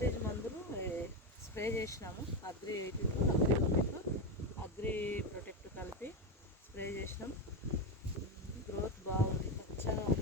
Pesticide మందులు spray చేసినాము. Agri eighteen agri ఒకటిలో అగ్రి ప్రొటెక్ట్ కలిపి స్ప్రే చేసినాం. గ్రోత్ బాగుంది. పచ్చగా ఉంది.